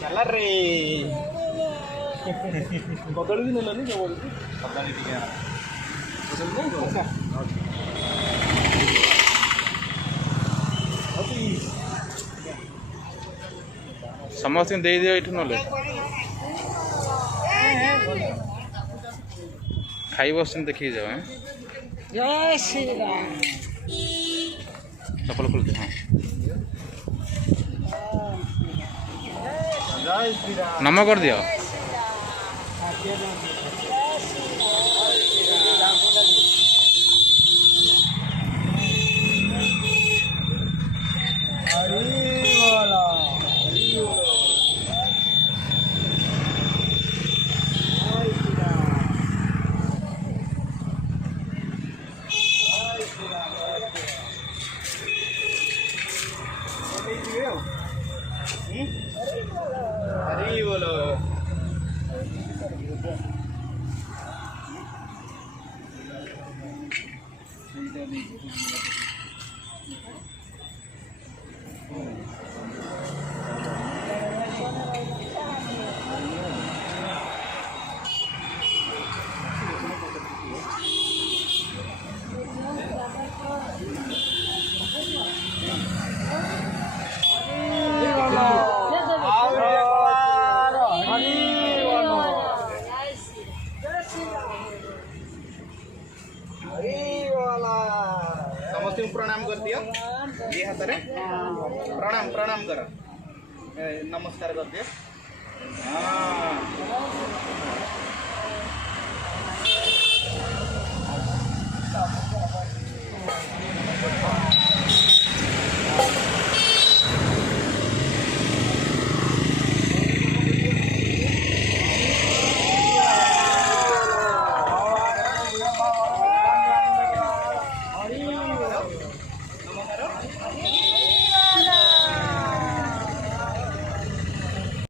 चला रे कदली भी नहीं कदली समस्त दे दियो ये ना खाई बस देखिए जाओ। जय श्री राम। चप्पल खोल दे। हाँ जय श्री राम। नमो कर दियो। हरी बोलो। समस्त प्रणाम कर दियो ये हाथ रे प्रणाम प्रणाम कर नमस्कार कर दियो। हाँ